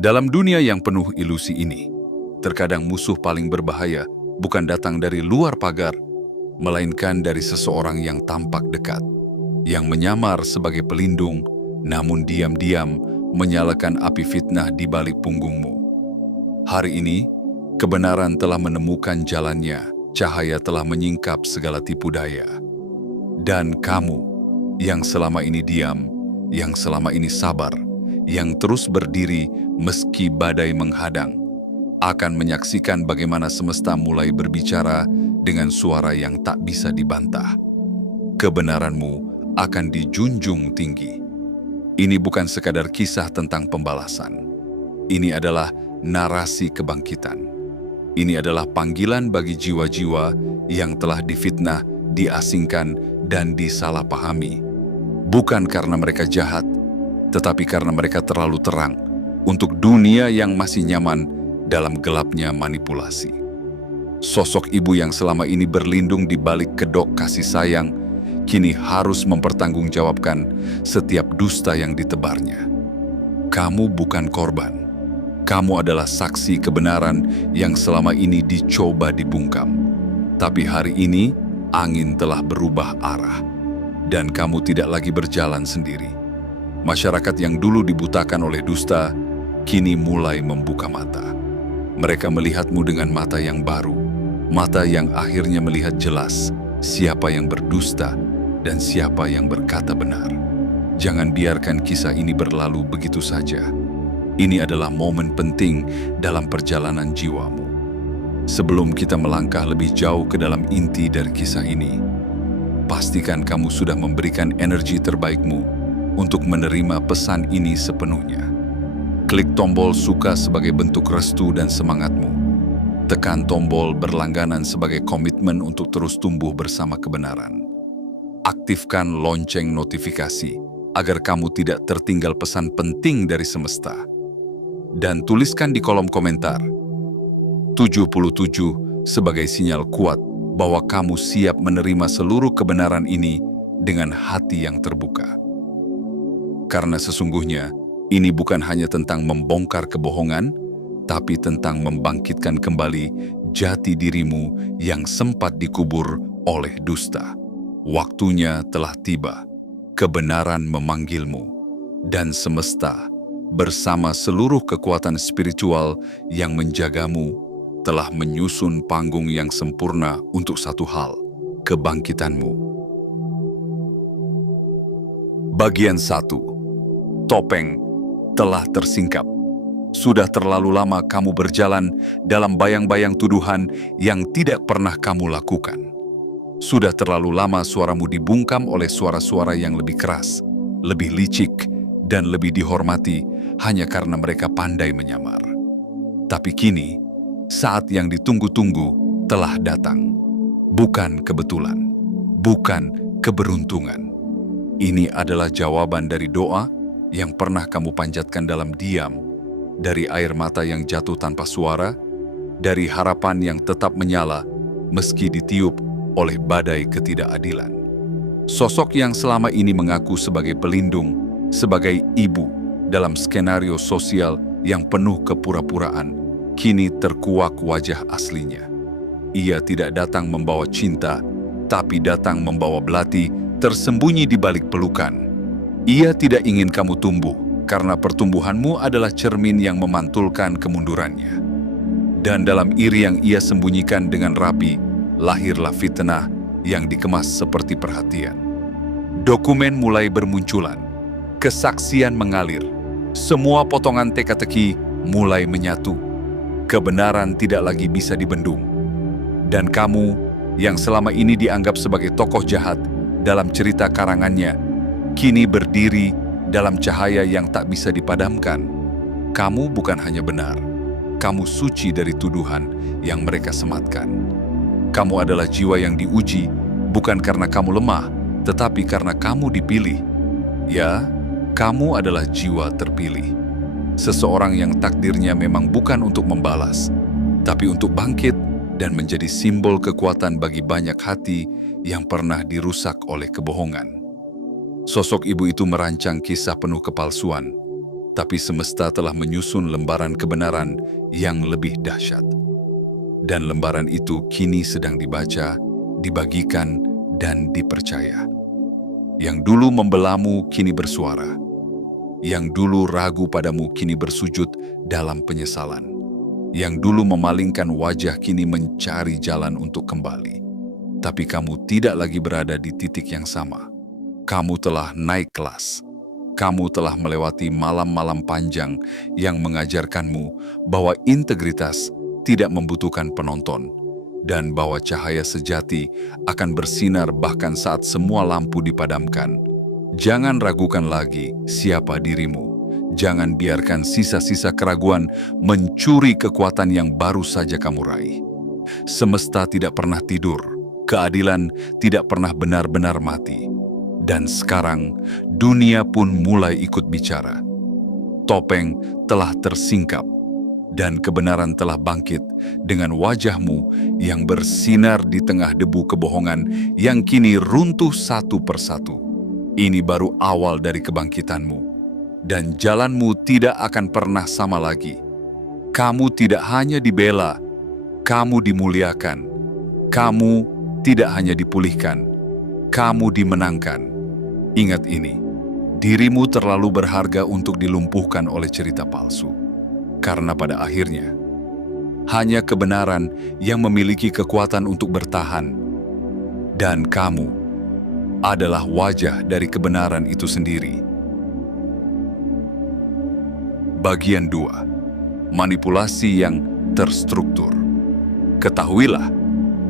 Dalam dunia yang penuh ilusi ini, terkadang musuh paling berbahaya bukan datang dari luar pagar, melainkan dari seseorang yang tampak dekat, yang menyamar sebagai pelindung, namun diam-diam menyalakan api fitnah di balik punggungmu. Hari ini, kebenaran telah menemukan jalannya, cahaya telah menyingkap segala tipu daya. Dan kamu, yang selama ini diam, yang selama ini sabar, yang terus berdiri meski badai menghadang, akan menyaksikan bagaimana semesta mulai berbicara dengan suara yang tak bisa dibantah. Kebenaranmu akan dijunjung tinggi. Ini bukan sekadar kisah tentang pembalasan. Ini adalah narasi kebangkitan. Ini adalah panggilan bagi jiwa-jiwa yang telah difitnah, diasingkan, dan disalahpahami. Bukan karena mereka jahat, tetapi karena mereka terlalu terang untuk dunia yang masih nyaman dalam gelapnya manipulasi. Sosok ibu yang selama ini berlindung di balik kedok kasih sayang, kini harus mempertanggungjawabkan setiap dusta yang ditebarnya. Kamu bukan korban. Kamu adalah saksi kebenaran yang selama ini dicoba dibungkam. Tapi hari ini, angin telah berubah arah. Dan kamu tidak lagi berjalan sendiri. Masyarakat yang dulu dibutakan oleh dusta, kini mulai membuka mata. Mereka melihatmu dengan mata yang baru, mata yang akhirnya melihat jelas siapa yang berdusta dan siapa yang berkata benar. Jangan biarkan kisah ini berlalu begitu saja. Ini adalah momen penting dalam perjalanan jiwamu. Sebelum kita melangkah lebih jauh ke dalam inti dari kisah ini, pastikan kamu sudah memberikan energi terbaikmu untuk menerima pesan ini sepenuhnya. Klik tombol suka sebagai bentuk restu dan semangatmu. Tekan tombol berlangganan sebagai komitmen untuk terus tumbuh bersama kebenaran. Aktifkan lonceng notifikasi agar kamu tidak tertinggal pesan penting dari semesta. Dan tuliskan di kolom komentar 77 sebagai sinyal kuat bahwa kamu siap menerima seluruh kebenaran ini dengan hati yang terbuka. Karena sesungguhnya, ini bukan hanya tentang membongkar kebohongan, tapi tentang membangkitkan kembali jati dirimu yang sempat dikubur oleh dusta. Waktunya telah tiba, kebenaran memanggilmu, dan semesta bersama seluruh kekuatan spiritual yang menjagamu telah menyusun panggung yang sempurna untuk satu hal, kebangkitanmu. Bagian 1. Topeng telah tersingkap. Sudah terlalu lama kamu berjalan dalam bayang-bayang tuduhan yang tidak pernah kamu lakukan. Sudah terlalu lama suaramu dibungkam oleh suara-suara yang lebih keras, lebih licik, dan lebih dihormati hanya karena mereka pandai menyamar. Tapi kini, saat yang ditunggu-tunggu telah datang. Bukan kebetulan, bukan keberuntungan. Ini adalah jawaban dari doa yang pernah kamu panjatkan dalam diam, dari air mata yang jatuh tanpa suara, dari harapan yang tetap menyala meski ditiup oleh badai ketidakadilan. Sosok yang selama ini mengaku sebagai pelindung, sebagai ibu dalam skenario sosial yang penuh kepura-puraan, kini terkuak wajah aslinya. Ia tidak datang membawa cinta, tapi datang membawa belati tersembunyi di balik pelukan. Ia tidak ingin kamu tumbuh, karena pertumbuhanmu adalah cermin yang memantulkan kemundurannya. Dan dalam iri yang ia sembunyikan dengan rapi, lahirlah fitnah yang dikemas seperti perhatian. Dokumen mulai bermunculan, kesaksian mengalir, semua potongan teka-teki mulai menyatu. Kebenaran tidak lagi bisa dibendung. Dan kamu, yang selama ini dianggap sebagai tokoh jahat dalam cerita karangannya, kini berdiri dalam cahaya yang tak bisa dipadamkan. Kamu bukan hanya benar, kamu suci dari tuduhan yang mereka sematkan. Kamu adalah jiwa yang diuji, bukan karena kamu lemah, tetapi karena kamu dipilih. Ya, kamu adalah jiwa terpilih. Seseorang yang takdirnya memang bukan untuk membalas, tapi untuk bangkit dan menjadi simbol kekuatan bagi banyak hati yang pernah dirusak oleh kebohongan. Sosok ibu itu merancang kisah penuh kepalsuan, Tapi semesta telah menyusun lembaran kebenaran yang lebih dahsyat. Dan lembaran itu kini sedang dibaca, dibagikan, dan dipercaya. Yang dulu membelamu kini bersuara. Yang dulu ragu padamu kini bersujud dalam penyesalan. Yang dulu memalingkan wajah kini mencari jalan untuk kembali. Tapi kamu tidak lagi berada di titik yang sama. Kamu telah naik kelas. Kamu telah melewati malam-malam panjang yang mengajarkanmu bahwa integritas tidak membutuhkan penonton, dan bahwa cahaya sejati akan bersinar bahkan saat semua lampu dipadamkan. Jangan ragukan lagi siapa dirimu. Jangan biarkan sisa-sisa keraguan mencuri kekuatan yang baru saja kamu raih. Semesta tidak pernah tidur, keadilan tidak pernah benar-benar mati. Dan sekarang, dunia pun mulai ikut bicara. Topeng telah tersingkap, dan kebenaran telah bangkit dengan wajahmu yang bersinar di tengah debu kebohongan yang kini runtuh satu persatu. Ini baru awal dari kebangkitanmu, dan jalanmu tidak akan pernah sama lagi. Kamu tidak hanya dibela, kamu dimuliakan. Kamu tidak hanya dipulihkan, kamu dimenangkan. Ingat ini, dirimu terlalu berharga untuk dilumpuhkan oleh cerita palsu. Karena pada akhirnya, hanya kebenaran yang memiliki kekuatan untuk bertahan. Dan kamu adalah wajah dari kebenaran itu sendiri. Bagian 2. Manipulasi yang terstruktur. Ketahuilah,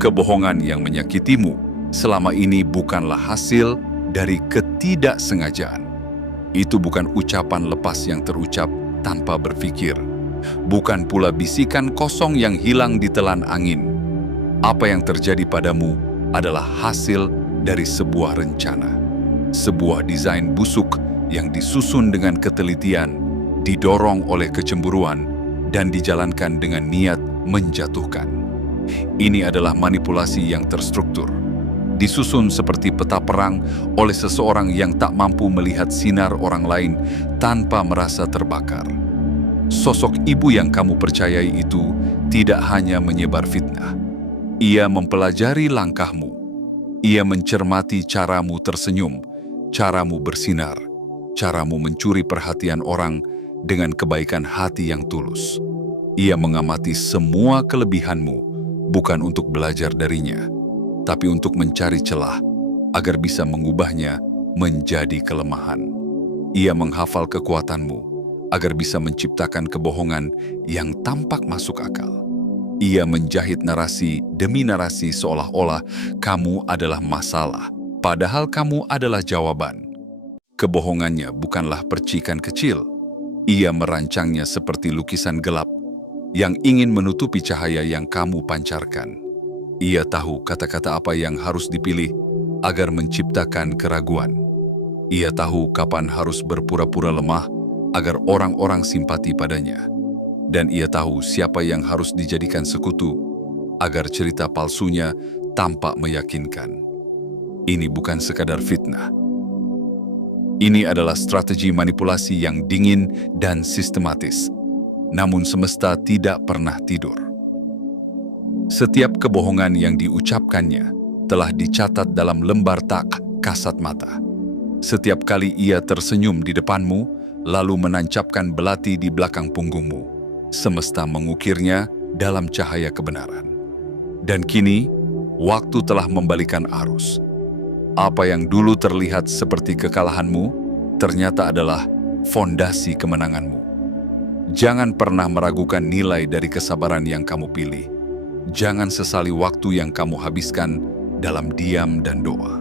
kebohongan yang menyakitimu selama ini bukanlah hasil dari ketidaksengajaan. Itu bukan ucapan lepas yang terucap tanpa berpikir. Bukan pula bisikan kosong yang hilang ditelan angin. Apa yang terjadi padamu adalah hasil dari sebuah rencana. Sebuah desain busuk yang disusun dengan ketelitian, didorong oleh kecemburuan, dan dijalankan dengan niat menjatuhkan. Ini adalah manipulasi yang terstruktur. Disusun seperti peta perang oleh seseorang yang tak mampu melihat sinar orang lain tanpa merasa terbakar. Sosok ibu yang kamu percayai itu tidak hanya menyebar fitnah. Ia mempelajari langkahmu. Ia mencermati caramu tersenyum, caramu bersinar, caramu mencuri perhatian orang dengan kebaikan hati yang tulus. Ia mengamati semua kelebihanmu, bukan untuk belajar darinya, tapi untuk mencari celah agar bisa mengubahnya menjadi kelemahan. Ia menghafal kekuatanmu agar bisa menciptakan kebohongan yang tampak masuk akal. Ia menjahit narasi demi narasi seolah-olah kamu adalah masalah, padahal kamu adalah jawaban. Kebohongannya bukanlah percikan kecil. Ia merancangnya seperti lukisan gelap yang ingin menutupi cahaya yang kamu pancarkan. Ia tahu kata-kata apa yang harus dipilih agar menciptakan keraguan. Ia tahu kapan harus berpura-pura lemah agar orang-orang simpati padanya. Dan ia tahu siapa yang harus dijadikan sekutu agar cerita palsunya tampak meyakinkan. Ini bukan sekadar fitnah. Ini adalah strategi manipulasi yang dingin dan sistematis. Namun semesta tidak pernah tidur. Setiap kebohongan yang diucapkannya telah dicatat dalam lembar tak kasat mata. Setiap kali ia tersenyum di depanmu, lalu menancapkan belati di belakang punggungmu, semesta mengukirnya dalam cahaya kebenaran. Dan kini, waktu telah membalikan arus. Apa yang dulu terlihat seperti kekalahanmu, ternyata adalah fondasi kemenanganmu. Jangan pernah meragukan nilai dari kesabaran yang kamu pilih. Jangan sesali waktu yang kamu habiskan dalam diam dan doa.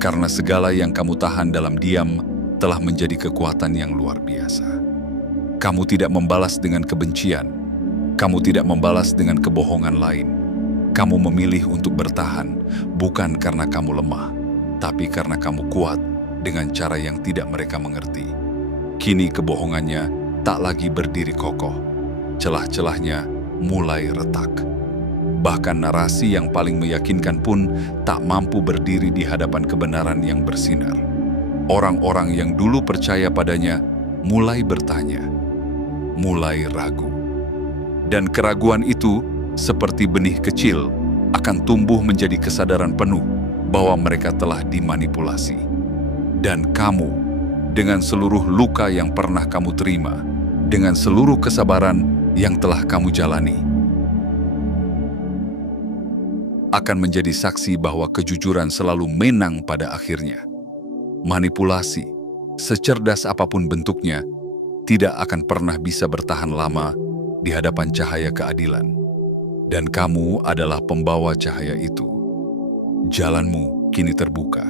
Karena segala yang kamu tahan dalam diam telah menjadi kekuatan yang luar biasa. Kamu tidak membalas dengan kebencian. Kamu tidak membalas dengan kebohongan lain. Kamu memilih untuk bertahan, bukan karena kamu lemah, tapi karena kamu kuat dengan cara yang tidak mereka mengerti. Kini kebohongannya tak lagi berdiri kokoh. Celah-celahnya mulai retak. Bahkan narasi yang paling meyakinkan pun tak mampu berdiri di hadapan kebenaran yang bersinar. Orang-orang yang dulu percaya padanya mulai bertanya, mulai ragu. Dan keraguan itu, seperti benih kecil, akan tumbuh menjadi kesadaran penuh bahwa mereka telah dimanipulasi. Dan kamu, dengan seluruh luka yang pernah kamu terima, dengan seluruh kesabaran yang telah kamu jalani, akan menjadi saksi bahwa kejujuran selalu menang pada akhirnya. Manipulasi, secerdas apapun bentuknya, tidak akan pernah bisa bertahan lama di hadapan cahaya keadilan. Dan kamu adalah pembawa cahaya itu. Jalanmu kini terbuka,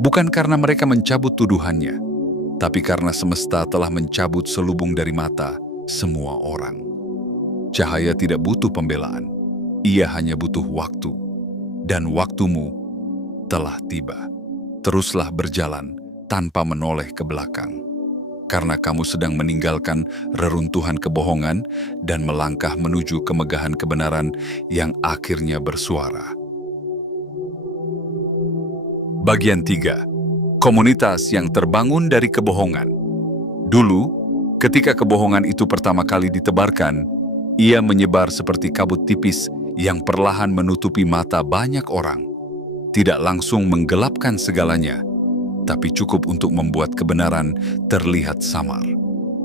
bukan karena mereka mencabut tuduhannya, tapi karena semesta telah mencabut selubung dari mata semua orang. Cahaya tidak butuh pembelaan, ia hanya butuh waktu. Dan waktumu telah tiba. Teruslah berjalan tanpa menoleh ke belakang, karena kamu sedang meninggalkan reruntuhan kebohongan dan melangkah menuju kemegahan kebenaran yang akhirnya bersuara. Bagian 3. Komunitas yang terbangun dari kebohongan. Dulu, ketika kebohongan itu pertama kali ditebarkan, ia menyebar seperti kabut tipis yang perlahan menutupi mata banyak orang. Tidak langsung menggelapkan segalanya, tapi cukup untuk membuat kebenaran terlihat samar.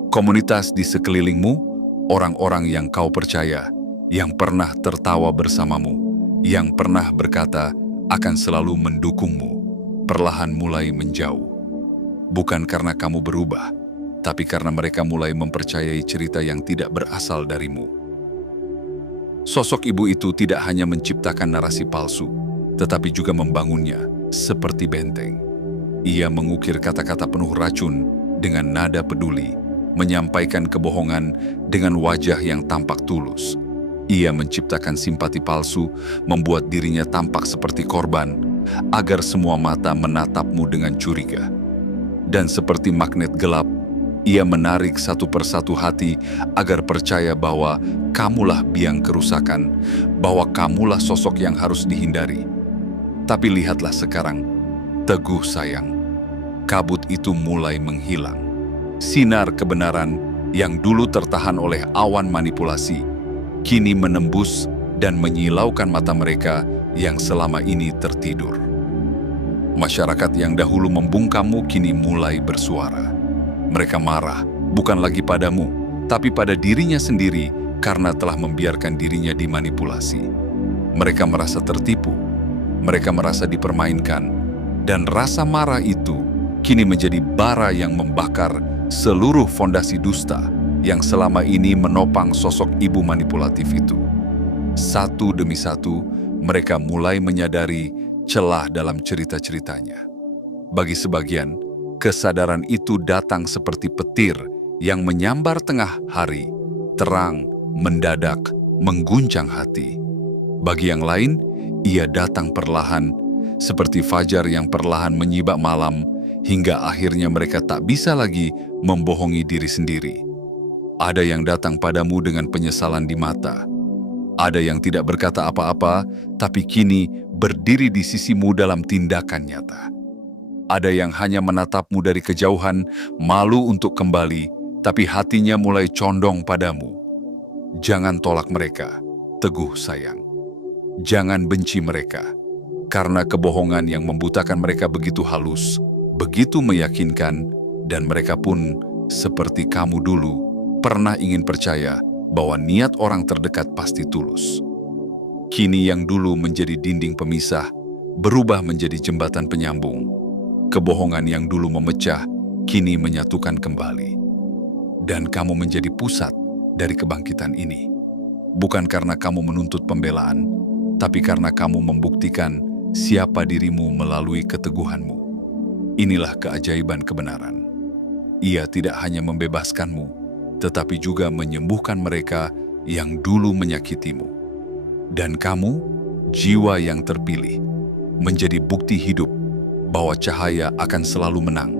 Komunitas di sekelilingmu, orang-orang yang kau percaya, yang pernah tertawa bersamamu, yang pernah berkata akan selalu mendukungmu, perlahan mulai menjauh. Bukan karena kamu berubah, tapi karena mereka mulai mempercayai cerita yang tidak berasal darimu. Sosok ibu itu tidak hanya menciptakan narasi palsu, tetapi juga membangunnya seperti benteng. Ia mengukir kata-kata penuh racun dengan nada peduli, menyampaikan kebohongan dengan wajah yang tampak tulus. Ia menciptakan simpati palsu, membuat dirinya tampak seperti korban, agar semua mata menatapmu dengan curiga. Dan seperti magnet gelap, ia menarik satu persatu hati agar percaya bahwa kamulah biang kerusakan, bahwa kamulah sosok yang harus dihindari. Tapi lihatlah sekarang, teguh sayang, kabut itu mulai menghilang. Sinar kebenaran yang dulu tertahan oleh awan manipulasi, kini menembus dan menyilaukan mata mereka yang selama ini tertidur. Masyarakat yang dahulu membungkammu kini mulai bersuara. Mereka marah, bukan lagi padamu, tapi pada dirinya sendiri karena telah membiarkan dirinya dimanipulasi. Mereka merasa tertipu, mereka merasa dipermainkan, dan rasa marah itu kini menjadi bara yang membakar seluruh fondasi dusta yang selama ini menopang sosok ibu manipulatif itu. Satu demi satu, mereka mulai menyadari celah dalam cerita-ceritanya. Bagi sebagian, kesadaran itu datang seperti petir yang menyambar tengah hari, terang, mendadak, mengguncang hati. Bagi yang lain, ia datang perlahan, seperti fajar yang perlahan menyibak malam, hingga akhirnya mereka tak bisa lagi membohongi diri sendiri. Ada yang datang padamu dengan penyesalan di mata. Ada yang tidak berkata apa-apa, tapi kini berdiri di sisimu dalam tindakan nyata. Ada yang hanya menatapmu dari kejauhan, malu untuk kembali, tapi hatinya mulai condong padamu. Jangan tolak mereka, teguh sayang. Jangan benci mereka, karena kebohongan yang membutakan mereka begitu halus, begitu meyakinkan, dan mereka pun, seperti kamu dulu, pernah ingin percaya bahwa niat orang terdekat pasti tulus. Kini yang dulu menjadi dinding pemisah, berubah menjadi jembatan penyambung. Kebohongan yang dulu memecah, kini menyatukan kembali. Dan kamu menjadi pusat dari kebangkitan ini. Bukan karena kamu menuntut pembelaan, tapi karena kamu membuktikan siapa dirimu melalui keteguhanmu. Inilah keajaiban kebenaran. Ia tidak hanya membebaskanmu, tetapi juga menyembuhkan mereka yang dulu menyakitimu. Dan kamu, jiwa yang terpilih, menjadi bukti hidup bahwa cahaya akan selalu menang,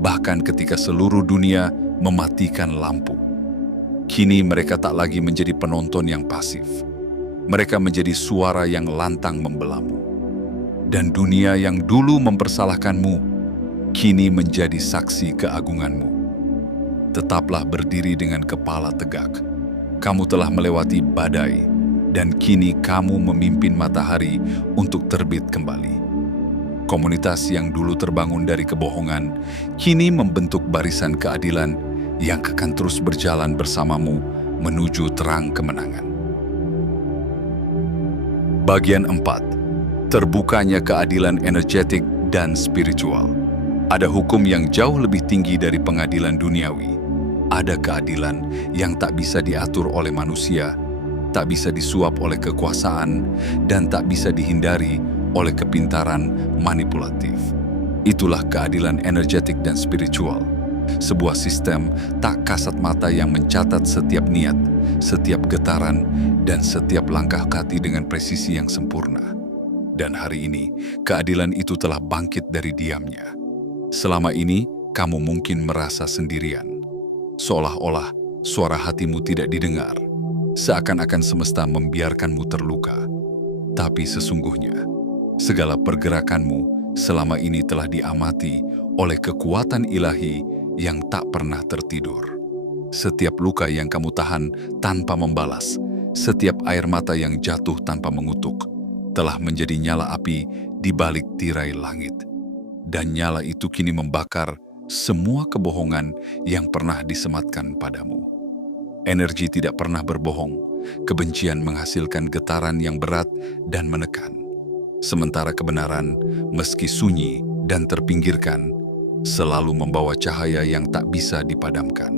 bahkan ketika seluruh dunia mematikan lampu. Kini mereka tak lagi menjadi penonton yang pasif. Mereka menjadi suara yang lantang membelamu. Dan dunia yang dulu mempersalahkanmu, kini menjadi saksi keagunganmu. Tetaplah berdiri dengan kepala tegak. Kamu telah melewati badai, dan kini kamu memimpin matahari untuk terbit kembali. Komunitas yang dulu terbangun dari kebohongan, kini membentuk barisan keadilan yang akan terus berjalan bersamamu menuju terang kemenangan. Bagian 4. Terbukanya keadilan energetik dan spiritual. Ada hukum yang jauh lebih tinggi dari pengadilan duniawi. Ada keadilan yang tak bisa diatur oleh manusia, tak bisa disuap oleh kekuasaan, dan tak bisa dihindari oleh kepintaran manipulatif. Itulah keadilan energetik dan spiritual. Sebuah sistem tak kasat mata yang mencatat setiap niat, setiap getaran, dan setiap langkah kaki dengan presisi yang sempurna. Dan hari ini, keadilan itu telah bangkit dari diamnya. Selama ini, kamu mungkin merasa sendirian. Seolah-olah suara hatimu tidak didengar. Seakan-akan semesta membiarkanmu terluka. Tapi sesungguhnya, segala pergerakanmu selama ini telah diamati oleh kekuatan ilahi yang tak pernah tertidur. Setiap luka yang kamu tahan tanpa membalas, setiap air mata yang jatuh tanpa mengutuk, telah menjadi nyala api di balik tirai langit. Dan nyala itu kini membakar semua kebohongan yang pernah disematkan padamu. Energi tidak pernah berbohong, kebencian menghasilkan getaran yang berat dan menekan. Sementara kebenaran, meski sunyi dan terpinggirkan, selalu membawa cahaya yang tak bisa dipadamkan.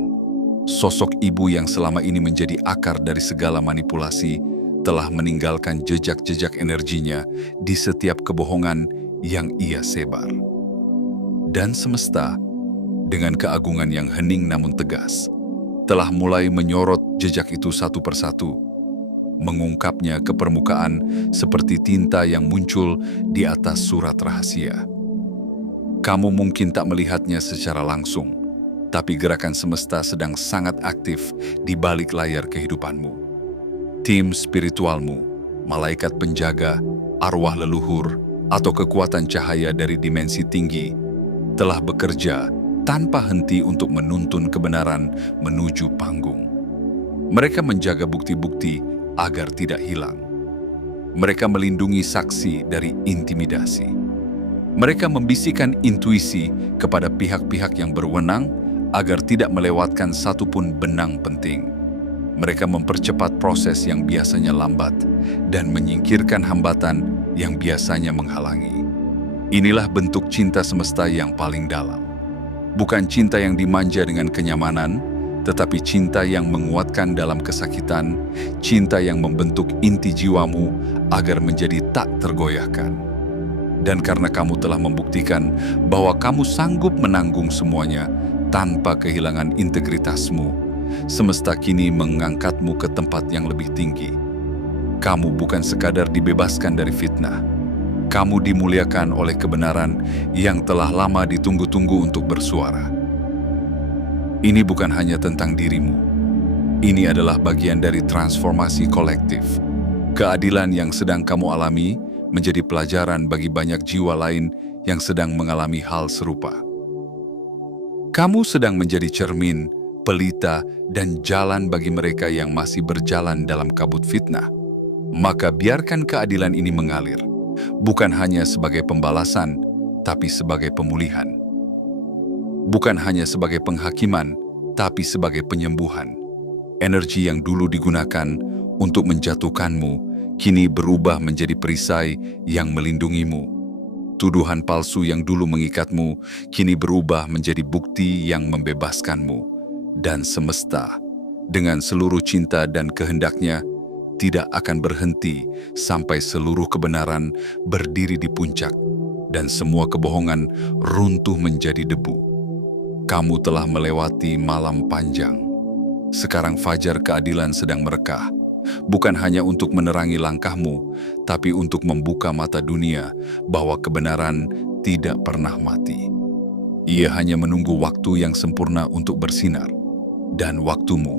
Sosok ibu yang selama ini menjadi akar dari segala manipulasi telah meninggalkan jejak-jejak energinya di setiap kebohongan yang ia sebar. Dan semesta, dengan keagungan yang hening namun tegas, telah mulai menyorot jejak itu satu persatu, mengungkapnya ke permukaan seperti tinta yang muncul di atas surat rahasia. Kamu mungkin tak melihatnya secara langsung, tapi gerakan semesta sedang sangat aktif di balik layar kehidupanmu. Tim spiritualmu, malaikat penjaga, arwah leluhur, atau kekuatan cahaya dari dimensi tinggi telah bekerja tanpa henti untuk menuntun kebenaran menuju panggung. Mereka menjaga bukti-bukti agar tidak hilang. Mereka melindungi saksi dari intimidasi. Mereka membisikkan intuisi kepada pihak-pihak yang berwenang agar tidak melewatkan satupun benang penting. Mereka mempercepat proses yang biasanya lambat dan menyingkirkan hambatan yang biasanya menghalangi. Inilah bentuk cinta semesta yang paling dalam. Bukan cinta yang dimanja dengan kenyamanan, tetapi cinta yang menguatkan dalam kesakitan, cinta yang membentuk inti jiwamu agar menjadi tak tergoyahkan. Dan karena kamu telah membuktikan bahwa kamu sanggup menanggung semuanya tanpa kehilangan integritasmu, semesta kini mengangkatmu ke tempat yang lebih tinggi. Kamu bukan sekadar dibebaskan dari fitnah. Kamu dimuliakan oleh kebenaran yang telah lama ditunggu-tunggu untuk bersuara. Ini bukan hanya tentang dirimu. Ini adalah bagian dari transformasi kolektif. Keadilan yang sedang kamu alami menjadi pelajaran bagi banyak jiwa lain yang sedang mengalami hal serupa. Kamu sedang menjadi cermin, pelita, dan jalan bagi mereka yang masih berjalan dalam kabut fitnah. Maka biarkan keadilan ini mengalir. Bukan hanya sebagai pembalasan, tapi sebagai pemulihan. Bukan hanya sebagai penghakiman, tapi sebagai penyembuhan. Energi yang dulu digunakan untuk menjatuhkanmu, kini berubah menjadi perisai yang melindungimu. Tuduhan palsu yang dulu mengikatmu, kini berubah menjadi bukti yang membebaskanmu. Dan semesta, dengan seluruh cinta dan kehendaknya, tidak akan berhenti sampai seluruh kebenaran berdiri di puncak dan semua kebohongan runtuh menjadi debu. Kamu telah melewati malam panjang. Sekarang fajar keadilan sedang merekah, bukan hanya untuk menerangi langkahmu, tapi untuk membuka mata dunia bahwa kebenaran tidak pernah mati. Ia hanya menunggu waktu yang sempurna untuk bersinar, dan waktumu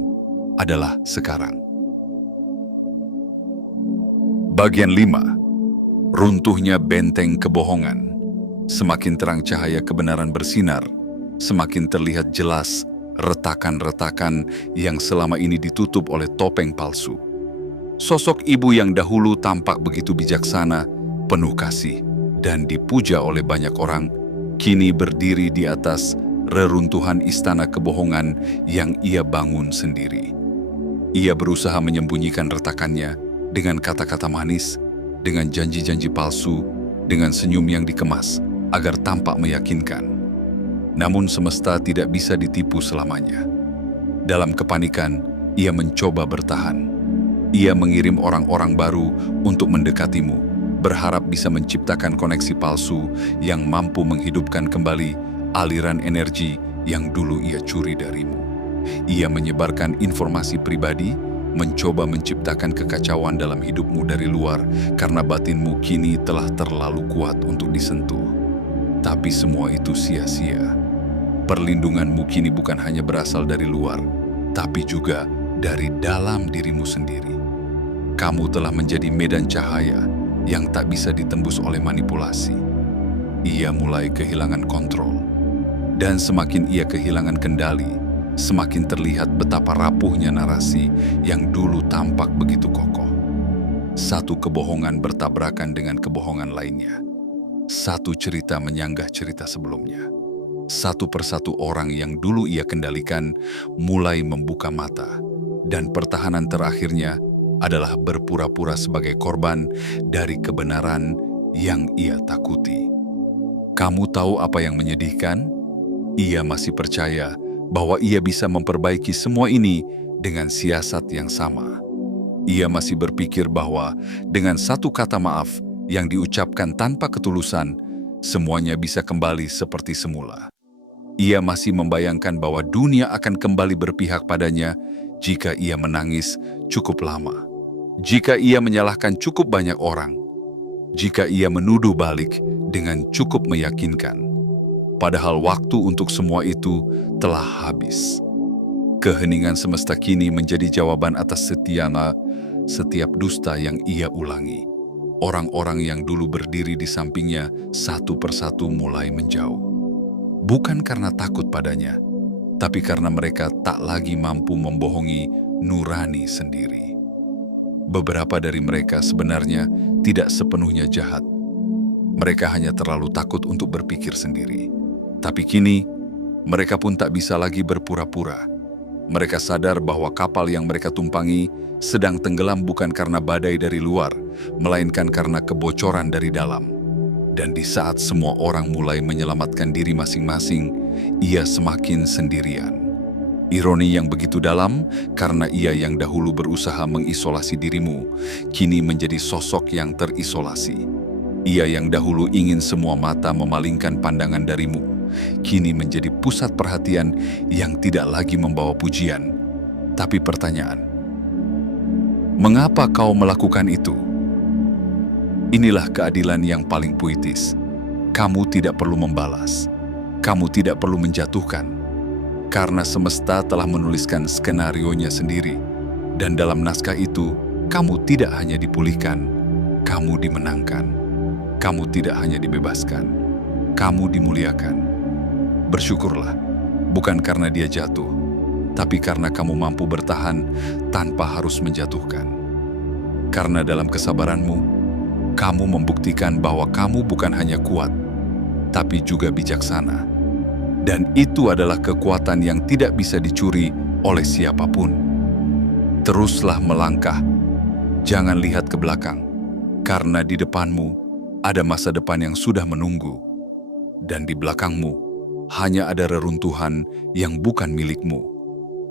adalah sekarang. Bagian 5. Runtuhnya benteng kebohongan. Semakin terang cahaya kebenaran bersinar, semakin terlihat jelas retakan-retakan yang selama ini ditutup oleh topeng palsu. Sosok ibu yang dahulu tampak begitu bijaksana, penuh kasih, dan dipuja oleh banyak orang, kini berdiri di atas reruntuhan istana kebohongan yang ia bangun sendiri. Ia berusaha menyembunyikan retakannya dengan kata-kata manis, dengan janji-janji palsu, dengan senyum yang dikemas agar tampak meyakinkan. Namun semesta tidak bisa ditipu selamanya. Dalam kepanikan, ia mencoba bertahan. Ia mengirim orang-orang baru untuk mendekatimu, berharap bisa menciptakan koneksi palsu yang mampu menghidupkan kembali aliran energi yang dulu ia curi darimu. Ia menyebarkan informasi pribadi, mencoba menciptakan kekacauan dalam hidupmu dari luar karena batinmu kini telah terlalu kuat untuk disentuh. Tapi semua itu sia-sia. Perlindunganmu kini bukan hanya berasal dari luar, tapi juga dari dalam dirimu sendiri. Kamu telah menjadi medan cahaya yang tak bisa ditembus oleh manipulasi. Ia mulai kehilangan kontrol. Dan semakin ia kehilangan kendali, semakin terlihat betapa rapuhnya narasi yang dulu tampak begitu kokoh. Satu kebohongan bertabrakan dengan kebohongan lainnya. Satu cerita menyanggah cerita sebelumnya. Satu persatu orang yang dulu ia kendalikan mulai membuka mata. Dan pertahanan terakhirnya adalah berpura-pura sebagai korban dari kebenaran yang ia takuti. Kamu tahu apa yang menyedihkan? Ia masih percaya bahwa ia bisa memperbaiki semua ini dengan siasat yang sama. Ia masih berpikir bahwa dengan satu kata maaf yang diucapkan tanpa ketulusan, semuanya bisa kembali seperti semula. Ia masih membayangkan bahwa dunia akan kembali berpihak padanya jika ia menangis cukup lama. Jika ia menyalahkan cukup banyak orang, jika ia menuduh balik dengan cukup meyakinkan. Padahal waktu untuk semua itu telah habis. Keheningan semesta kini menjadi jawaban atas setiap dusta yang ia ulangi. Orang-orang yang dulu berdiri di sampingnya satu persatu mulai menjauh. Bukan karena takut padanya, tapi karena mereka tak lagi mampu membohongi nurani sendiri. Beberapa dari mereka sebenarnya tidak sepenuhnya jahat. Mereka hanya terlalu takut untuk berpikir sendiri. Tapi kini, mereka pun tak bisa lagi berpura-pura. Mereka sadar bahwa kapal yang mereka tumpangi sedang tenggelam bukan karena badai dari luar, melainkan karena kebocoran dari dalam. Dan di saat semua orang mulai menyelamatkan diri masing-masing, ia semakin sendirian. Ironi yang begitu dalam, karena ia yang dahulu berusaha mengisolasi dirimu, kini menjadi sosok yang terisolasi. Ia yang dahulu ingin semua mata memalingkan pandangan darimu, kini menjadi pusat perhatian yang tidak lagi membawa pujian, tapi pertanyaan. Mengapa kau melakukan itu? Inilah keadilan yang paling puitis. Kamu tidak perlu membalas. Kamu tidak perlu menjatuhkan. Karena semesta telah menuliskan skenarionya sendiri. Dan dalam naskah itu, kamu tidak hanya dipulihkan, kamu dimenangkan. Kamu tidak hanya dibebaskan, kamu dimuliakan. Bersyukurlah, bukan karena dia jatuh, tapi karena kamu mampu bertahan tanpa harus menjatuhkan. Karena dalam kesabaranmu, kamu membuktikan bahwa kamu bukan hanya kuat, tapi juga bijaksana. Dan itu adalah kekuatan yang tidak bisa dicuri oleh siapapun. Teruslah melangkah, jangan lihat ke belakang, karena di depanmu ada masa depan yang sudah menunggu. Dan di belakangmu hanya ada reruntuhan yang bukan milikmu,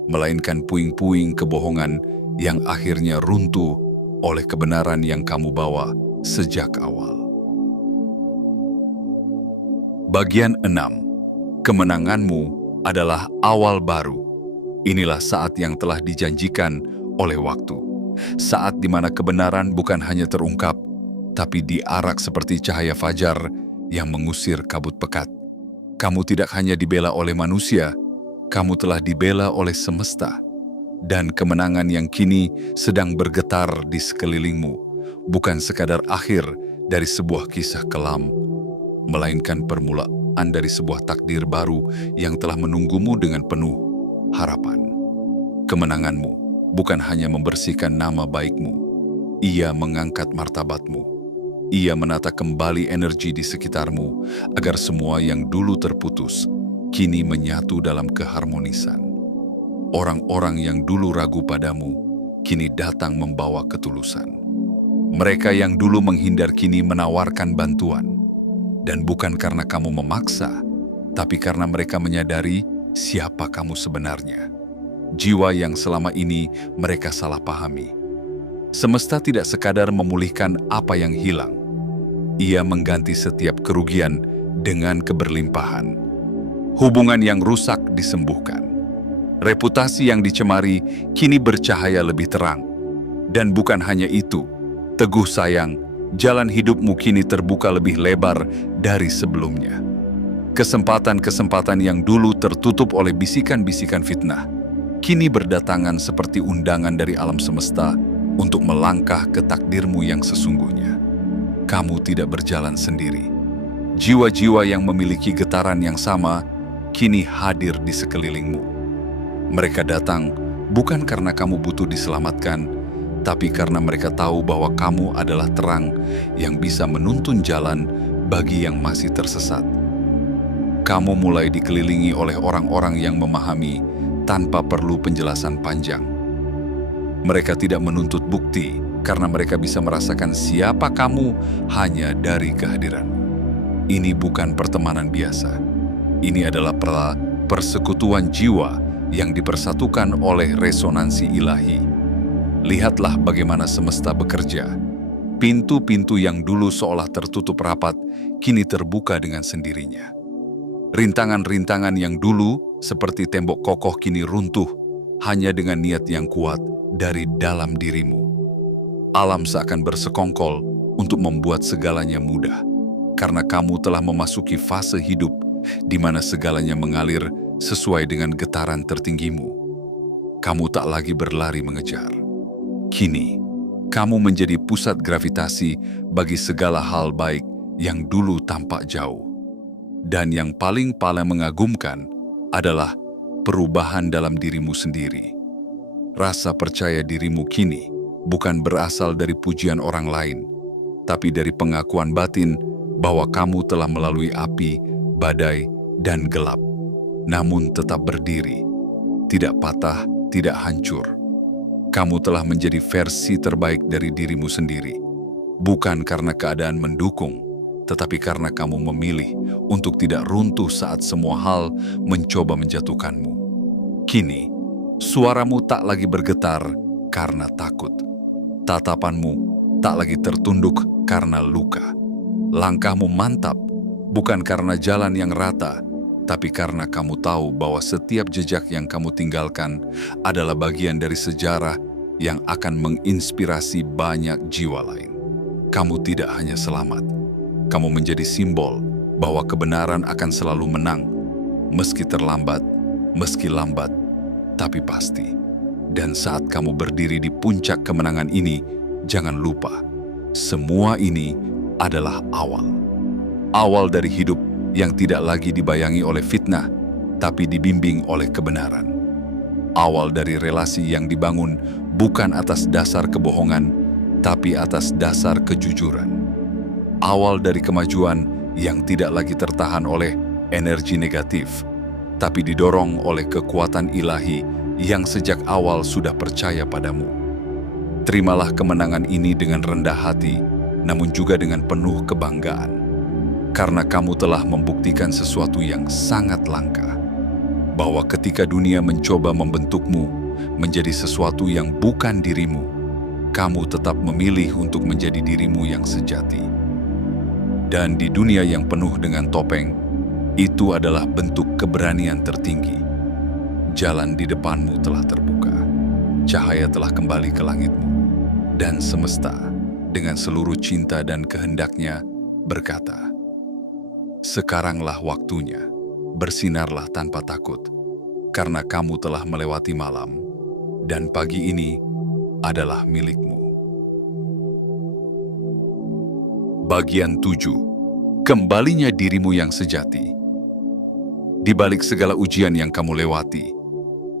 melainkan puing-puing kebohongan yang akhirnya runtuh oleh kebenaran yang kamu bawa sejak awal. Bagian 6. Kemenanganmu adalah awal baru. Inilah saat yang telah dijanjikan oleh waktu. Saat di mana kebenaran bukan hanya terungkap, tapi diarak seperti cahaya fajar yang mengusir kabut pekat. Kamu tidak hanya dibela oleh manusia, kamu telah dibela oleh semesta. Dan kemenangan yang kini sedang bergetar di sekelilingmu bukan sekadar akhir dari sebuah kisah kelam, melainkan permulaan dari sebuah takdir baru yang telah menunggumu dengan penuh harapan. Kemenanganmu bukan hanya membersihkan nama baikmu, ia mengangkat martabatmu. Ia menata kembali energi di sekitarmu agar semua yang dulu terputus kini menyatu dalam keharmonisan. Orang-orang yang dulu ragu padamu kini datang membawa ketulusan. Mereka yang dulu menghindar kini menawarkan bantuan. Dan bukan karena kamu memaksa, tapi karena mereka menyadari siapa kamu sebenarnya. Jiwa yang selama ini mereka salah pahami. Semesta tidak sekadar memulihkan apa yang hilang. Ia mengganti setiap kerugian dengan keberlimpahan. Hubungan yang rusak disembuhkan. Reputasi yang dicemari kini bercahaya lebih terang. Dan bukan hanya itu, teguh sayang, jalan hidupmu kini terbuka lebih lebar dari sebelumnya. Kesempatan-kesempatan yang dulu tertutup oleh bisikan-bisikan fitnah, kini berdatangan seperti undangan dari alam semesta untuk melangkah ke takdirmu yang sesungguhnya. Kamu tidak berjalan sendiri. Jiwa-jiwa yang memiliki getaran yang sama kini hadir di sekelilingmu. Mereka datang bukan karena kamu butuh diselamatkan, tapi karena mereka tahu bahwa kamu adalah terang yang bisa menuntun jalan bagi yang masih tersesat. Kamu mulai dikelilingi oleh orang-orang yang memahami tanpa perlu penjelasan panjang. Mereka tidak menuntut bukti karena mereka bisa merasakan siapa kamu hanya dari kehadiran. Ini bukan pertemanan biasa. Ini adalah persekutuan jiwa yang dipersatukan oleh resonansi ilahi. Lihatlah bagaimana semesta bekerja. Pintu-pintu yang dulu seolah tertutup rapat, kini terbuka dengan sendirinya. Rintangan-rintangan yang dulu seperti tembok kokoh kini runtuh hanya dengan niat yang kuat dari dalam dirimu. Alam seakan bersekongkol untuk membuat segalanya mudah, karena kamu telah memasuki fase hidup di mana segalanya mengalir sesuai dengan getaran tertinggimu. Kamu tak lagi berlari mengejar. Kini, kamu menjadi pusat gravitasi bagi segala hal baik yang dulu tampak jauh. Dan yang paling mengagumkan adalah perubahan dalam dirimu sendiri. Rasa percaya dirimu kini bukan berasal dari pujian orang lain, tapi dari pengakuan batin bahwa kamu telah melalui api, badai, dan gelap. Namun tetap berdiri, tidak patah, tidak hancur. Kamu telah menjadi versi terbaik dari dirimu sendiri, bukan karena keadaan mendukung, tetapi karena kamu memilih untuk tidak runtuh saat semua hal mencoba menjatuhkanmu. Kini, suaramu tak lagi bergetar karena takut. Tatapanmu tak lagi tertunduk karena luka. Langkahmu mantap, bukan karena jalan yang rata, tapi karena kamu tahu bahwa setiap jejak yang kamu tinggalkan adalah bagian dari sejarah yang akan menginspirasi banyak jiwa lain. Kamu tidak hanya selamat, kamu menjadi simbol bahwa kebenaran akan selalu menang, meski terlambat, meski lambat, tapi pasti. Dan saat kamu berdiri di puncak kemenangan ini, jangan lupa, semua ini adalah awal. Awal dari hidup yang tidak lagi dibayangi oleh fitnah, tapi dibimbing oleh kebenaran. Awal dari relasi yang dibangun bukan atas dasar kebohongan, tapi atas dasar kejujuran. Awal dari kemajuan yang tidak lagi tertahan oleh energi negatif, tapi didorong oleh kekuatan ilahi yang sejak awal sudah percaya padamu. Terimalah kemenangan ini dengan rendah hati, namun juga dengan penuh kebanggaan. Karena kamu telah membuktikan sesuatu yang sangat langka, bahwa ketika dunia mencoba membentukmu menjadi sesuatu yang bukan dirimu, kamu tetap memilih untuk menjadi dirimu yang sejati. Dan di dunia yang penuh dengan topeng, itu adalah bentuk keberanian tertinggi. Jalan di depanmu telah terbuka, cahaya telah kembali ke langitmu, dan semesta dengan seluruh cinta dan kehendaknya berkata, "Sekaranglah waktunya, bersinarlah tanpa takut, karena kamu telah melewati malam, dan pagi ini adalah milikmu." Bagian 7. Kembalinya dirimu yang sejati. Di balik segala ujian yang kamu lewati,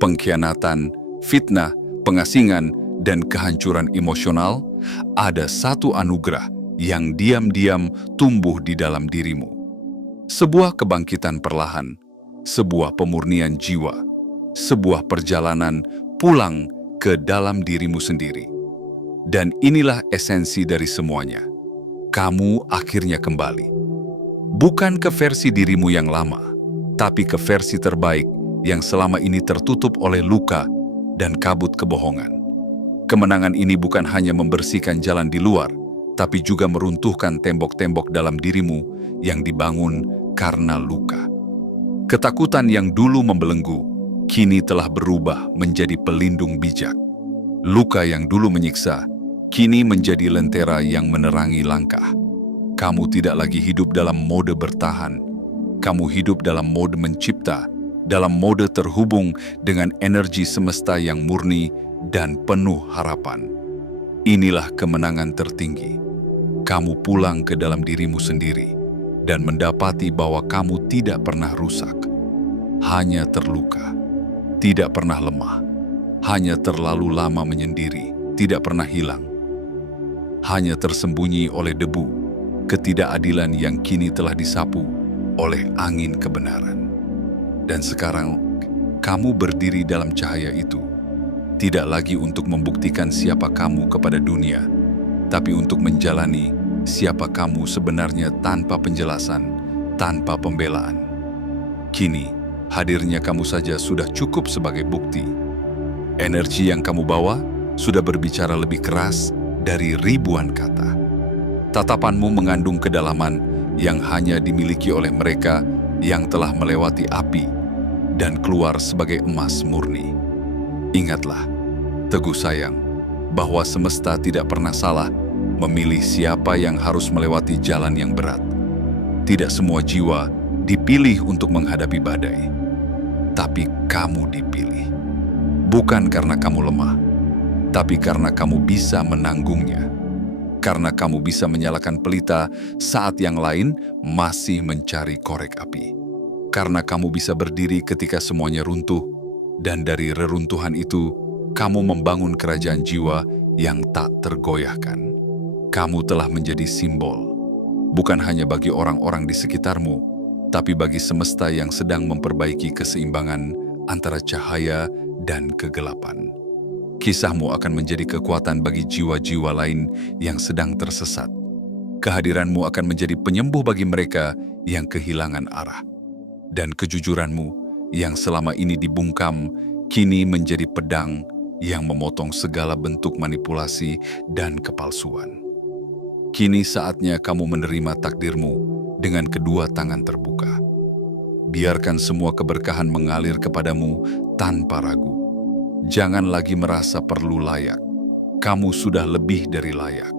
pengkhianatan, fitnah, pengasingan, dan kehancuran emosional, ada satu anugerah yang diam-diam tumbuh di dalam dirimu. Sebuah kebangkitan perlahan, sebuah pemurnian jiwa, sebuah perjalanan pulang ke dalam dirimu sendiri. Dan inilah esensi dari semuanya. Kamu akhirnya kembali. Bukan ke versi dirimu yang lama, tapi ke versi terbaik yang selama ini tertutup oleh luka dan kabut kebohongan. Kemenangan ini bukan hanya membersihkan jalan di luar, tapi juga meruntuhkan tembok-tembok dalam dirimu yang dibangun karena luka. Ketakutan yang dulu membelenggu, kini telah berubah menjadi pelindung bijak. Luka yang dulu menyiksa, kini menjadi lentera yang menerangi langkah. Kamu tidak lagi hidup dalam mode bertahan. Kamu hidup dalam mode mencipta, dalam mode terhubung dengan energi semesta yang murni dan penuh harapan. Inilah kemenangan tertinggi. Kamu pulang ke dalam dirimu sendiri dan mendapati bahwa kamu tidak pernah rusak, hanya terluka, tidak pernah lemah, hanya terlalu lama menyendiri, tidak pernah hilang, hanya tersembunyi oleh debu ketidakadilan yang kini telah disapu oleh angin kebenaran. Dan sekarang kamu berdiri dalam cahaya itu, tidak lagi untuk membuktikan siapa kamu kepada dunia, tapi untuk menjalani siapa kamu sebenarnya tanpa penjelasan, tanpa pembelaan. Kini, hadirnya kamu saja sudah cukup sebagai bukti. Energi yang kamu bawa sudah berbicara lebih keras dari ribuan kata. Tatapanmu mengandung kedalaman yang hanya dimiliki oleh mereka yang telah melewati api dan keluar sebagai emas murni. Ingatlah, Teguh sayang, bahwa semesta tidak pernah salah memilih siapa yang harus melewati jalan yang berat. Tidak semua jiwa dipilih untuk menghadapi badai, tapi kamu dipilih. Bukan karena kamu lemah, tapi karena kamu bisa menanggungnya. Karena kamu bisa menyalakan pelita saat yang lain masih mencari korek api. Karena kamu bisa berdiri ketika semuanya runtuh, dan dari reruntuhan itu, kamu membangun kerajaan jiwa yang tak tergoyahkan. Kamu telah menjadi simbol, bukan hanya bagi orang-orang di sekitarmu, tapi bagi semesta yang sedang memperbaiki keseimbangan antara cahaya dan kegelapan. Kisahmu akan menjadi kekuatan bagi jiwa-jiwa lain yang sedang tersesat. Kehadiranmu akan menjadi penyembuh bagi mereka yang kehilangan arah. Dan kejujuranmu yang selama ini dibungkam, kini menjadi pedang yang memotong segala bentuk manipulasi dan kepalsuan. Kini saatnya kamu menerima takdirmu dengan kedua tangan terbuka. Biarkan semua keberkahan mengalir kepadamu tanpa ragu. Jangan lagi merasa perlu layak. Kamu sudah lebih dari layak.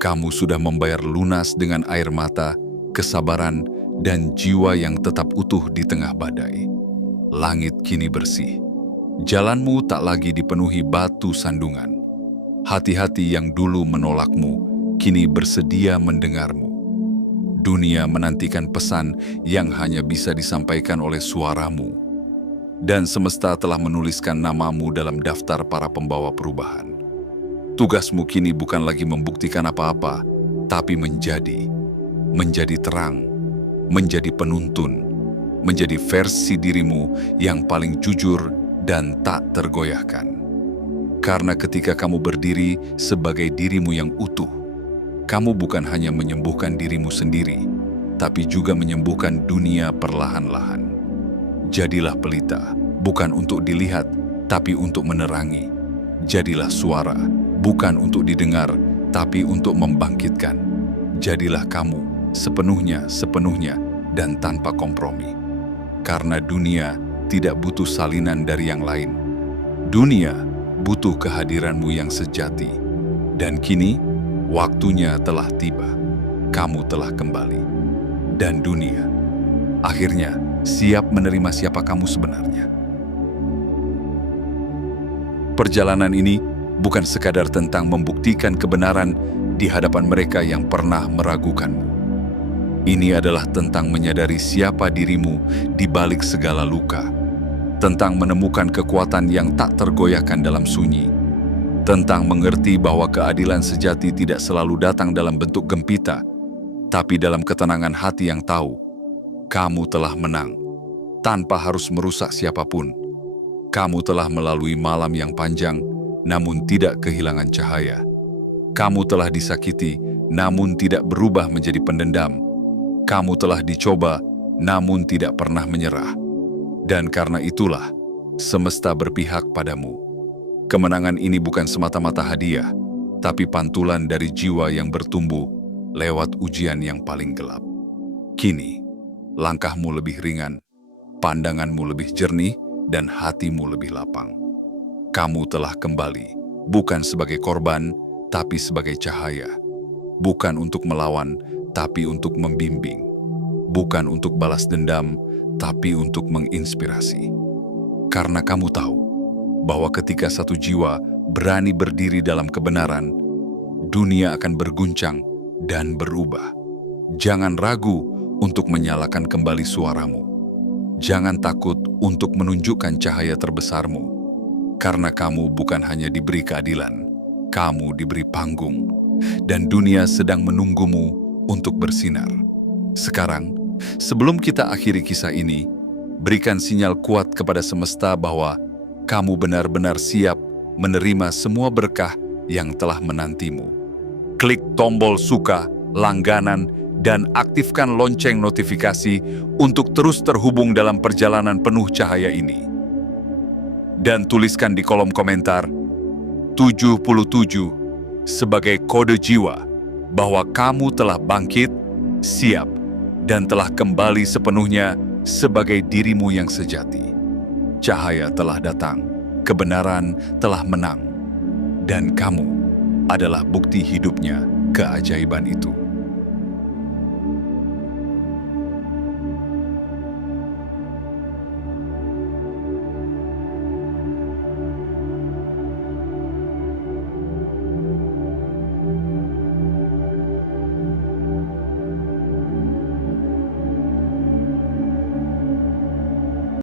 Kamu sudah membayar lunas dengan air mata, kesabaran, dan jiwa yang tetap utuh di tengah badai. Langit kini bersih. Jalanmu tak lagi dipenuhi batu sandungan. Hati-hati yang dulu menolakmu, kini bersedia mendengarmu. Dunia menantikan pesan yang hanya bisa disampaikan oleh suaramu. Dan semesta telah menuliskan namamu dalam daftar para pembawa perubahan. Tugasmu kini bukan lagi membuktikan apa-apa, tapi menjadi terang, menjadi penuntun, menjadi versi dirimu yang paling jujur dan tak tergoyahkan. Karena ketika kamu berdiri sebagai dirimu yang utuh, kamu bukan hanya menyembuhkan dirimu sendiri, tapi juga menyembuhkan dunia perlahan-lahan. Jadilah pelita, bukan untuk dilihat, tapi untuk menerangi. Jadilah suara, bukan untuk didengar, tapi untuk membangkitkan. Jadilah kamu sepenuhnya dan tanpa kompromi. Karena dunia tidak butuh salinan dari yang lain. Dunia butuh kehadiranmu yang sejati. Dan kini, waktunya telah tiba. Kamu telah kembali. Dan dunia akhirnya siap menerima siapa kamu sebenarnya. Perjalanan ini bukan sekadar tentang membuktikan kebenaran di hadapan mereka yang pernah meragukanmu. Ini adalah tentang menyadari siapa dirimu di balik segala luka, tentang menemukan kekuatan yang tak tergoyahkan dalam sunyi, tentang mengerti bahwa keadilan sejati tidak selalu datang dalam bentuk gempita, tapi dalam ketenangan hati yang tahu, kamu telah menang, tanpa harus merusak siapapun. Kamu telah melalui malam yang panjang, namun tidak kehilangan cahaya. Kamu telah disakiti, namun tidak berubah menjadi pendendam. Kamu telah dicoba, namun tidak pernah menyerah. Dan karena itulah, semesta berpihak padamu. Kemenangan ini bukan semata-mata hadiah, tapi pantulan dari jiwa yang bertumbuh lewat ujian yang paling gelap. Kini, langkahmu lebih ringan, pandanganmu lebih jernih, dan hatimu lebih lapang. Kamu telah kembali, bukan sebagai korban, tapi sebagai cahaya. Bukan untuk melawan, tapi untuk membimbing. Bukan untuk balas dendam, tapi untuk menginspirasi. Karena kamu tahu bahwa ketika satu jiwa berani berdiri dalam kebenaran, dunia akan berguncang dan berubah. Jangan ragu untuk menyalakan kembali suaramu. Jangan takut untuk menunjukkan cahaya terbesarmu. Karena kamu bukan hanya diberi keadilan, kamu diberi panggung. Dan dunia sedang menunggumu untuk bersinar. Sekarang, sebelum kita akhiri kisah ini, berikan sinyal kuat kepada semesta bahwa kamu benar-benar siap menerima semua berkah yang telah menantimu. Klik tombol suka, langganan, dan aktifkan lonceng notifikasi untuk terus terhubung dalam perjalanan penuh cahaya ini. Dan tuliskan di kolom komentar 77 sebagai kode jiwa bahwa kamu telah bangkit, siap, dan telah kembali sepenuhnya sebagai dirimu yang sejati. Cahaya telah datang, kebenaran telah menang, dan kamu adalah bukti hidupnya keajaiban itu.